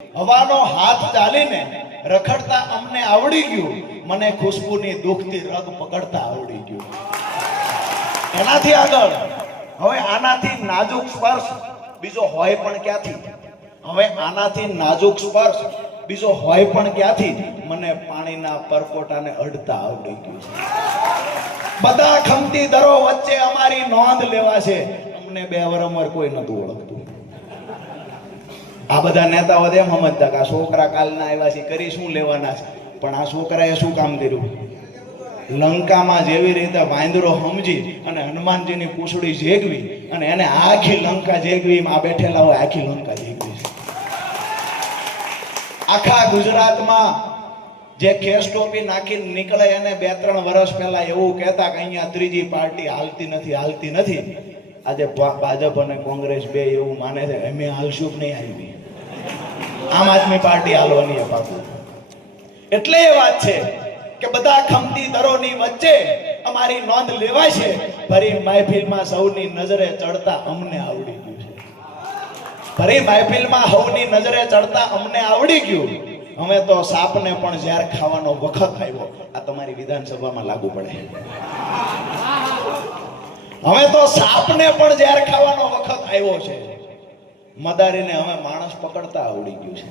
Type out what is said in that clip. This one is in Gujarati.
હવાનો હાથ ચાલીને રખડતા અમને આવડી ગયું, મને ખુશ્બુની દુખતી રગ પકડતા આવડી ગયું. એનાથી આગળ હવે આનાથી નાજુક સ્પર્શ બીજો હોય પણ ક્યાંથી? હવે આનાથી નાજુક સ્પર્શ બીજો હોય પણ ક્યાંથી? મને પાણીના પરપોટાને અડતા આવડી ગયું. બધા ખમતી દરો વચ્ચે અમારી નોંધ લેવા છે. અમને 2 વરમર કોઈ નતું ઓળખતું. આ બધા નેતાઓ એમ સમજતા કે આ છોકરા કાલના આવ્યા છે, કરી શું લેવાના છે? પણ આ છોકરાએ શું કામ કર્યું? લંકામાં જેવી રીતે વાંદરો સમજી અને હનુમાનજીની પૂંછડી જેગવી અને એને આખી લંકા જેગવી, આ બેઠેલા હોય આખી લંકા જેગવી. આખા ગુજરાતમાં જે ખેસ ટોપી નાખીને નીકળે એને 2-3 વર્ષ પહેલા એવું કહેતા કે અહીંયા ત્રીજી પાર્ટી હાલતી નથી. આજે ભાજપ અને કોંગ્રેસ બે એવું માને છે અમે હાલશું કે નહીં આવી, આમ આદમી પાર્ટી હાલવાની પાકું. એટલે એ વાત છે કે બધા ખમતી દરોની વચ્ચે અમારી નોંધ લેવાય છે. ફરી મહેફિલમાં સૌની નજરે ચડતા અમને આવડી ગયું છે. ફરી મહેફિલમાં સૌની નજરે ચડતા અમને આવડી ગયું. હવે તો સાપને પણ ઝેર ખાવાનો વખત આવ્યો. આ તમારી વિધાનસભામાં લાગુ પડે. હવે તો સાપને પણ ઝેર ખાવાનો વખત આવ્યો છે. મદારીને હવે માણસ પકડતા આવડી ગયું છે.